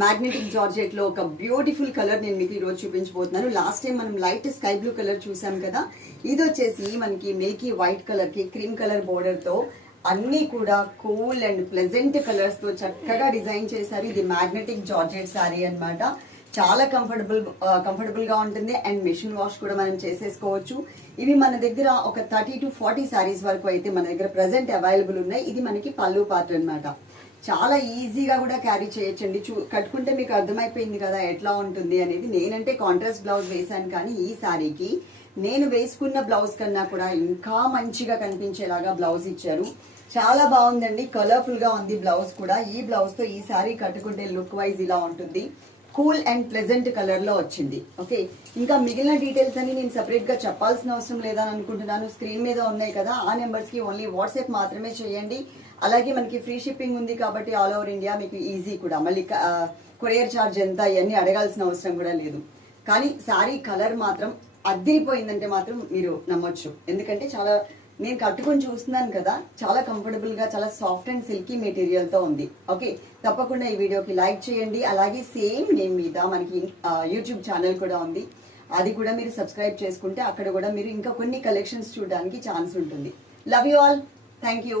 Magnetic georgette లో ఒక beautiful colour నేను మీకు ఈ రోజు చూపించబోతున్నాను. లాస్ట్ టైం మనం లైట్ స్కై బ్లూ కలర్ చూసాం కదా, ఇది వచ్చేసి మనకి మిల్కీ వైట్ కలర్ కి క్రీమ్ కలర్ బోర్డర్ తో అన్ని కూడా కూల్ అండ్ ప్లెజెంట్ కలర్స్ తో చక్కగా డిజైన్ చేశారు. ఇది మ్యాగ్నెటిక్ జార్జెట్ సారీ అన్నమాట. చాలా కంఫర్టబుల్ గా ఉంటుంది అండ్ మిషన్ వాష్ కూడా మనం చేసేసుకోవచ్చు. ఇవి మన దగ్గర ఒక 30 to 40 సారీస్ వరకు అయితే మన దగ్గర ప్రెసెంట్ అవైలబుల్ ఉన్నాయి. ఇది మనకి పళ్ళు పార్ట్ అన్నమాట. చాలా ఈజీగా కూడా క్యారీ చేయొచ్చండి. కట్టుకుంటే మీకు అర్థమైపోయింది కదా ఎట్లా ఉంటుంది అనేది. నేనంటే కాంట్రాస్ట్ బ్లౌజ్ వేసాను, కానీ ఈ సారీకి నేను వేసుకున్న బ్లౌజ్ కన్నా కూడా ఇంకా మంచిగా కనిపించేలాగా బ్లౌజ్ ఇచ్చారు. చాలా బాగుందండి, కలర్ఫుల్ గా ఉంది బ్లౌజ్ కూడా. ఈ బ్లౌజ్ తో ఈ సారీ కట్టుకుంటే లుక్ వైజ్ ఇలా ఉంటుంది. కూల్ అండ్ ప్లెజెంట్ కలర్ లో వచ్చింది. ఓకే, ఇంకా మిగిలిన డీటెయిల్స్ అని నేను సెపరేట్ గా చెప్పాల్సిన అవసరం లేదని అనుకుంటున్నాను. స్క్రీన్ మీద ఉన్నాయి కదా, ఆ నెంబర్స్ కి ఓన్లీ వాట్సాప్ మాత్రమే చేయండి. అలాగే మనకి ఫ్రీ షిప్పింగ్ ఉంది కాబట్టి ఆల్ ఓవర్ ఇండియా మీకు ఈజీ కూడా. మళ్ళీ కొరియర్ ఛార్జ్ ఎంత ఇవన్నీ అడగాల్సిన అవసరం కూడా లేదు. కానీ సారీ కలర్ మాత్రం అదిరిపోయిందంటే మాత్రం మీరు నమ్మొచ్చు. ఎందుకంటే చాలా నేను కట్టుకొని చూస్తున్నాను కదా, చాలా కంఫర్టబుల్ గా, చాలా సాఫ్ట్ అండ్ సిల్కీ మెటీరియల్ తో ఉంది. ఓకే, తప్పకుండా ఈ వీడియోకి లైక్ చేయండి. అలాగే సేమ్ నేమ్ మీద మనకి యూట్యూబ్ ఛానల్ కూడా ఉంది, అది కూడా మీరు సబ్స్క్రైబ్ చేసుకుంటే అక్కడ కూడా మీరు ఇంకా కొన్ని కలెక్షన్స్ చూడడానికి ఛాన్స్ ఉంటుంది. Love you all, thank you.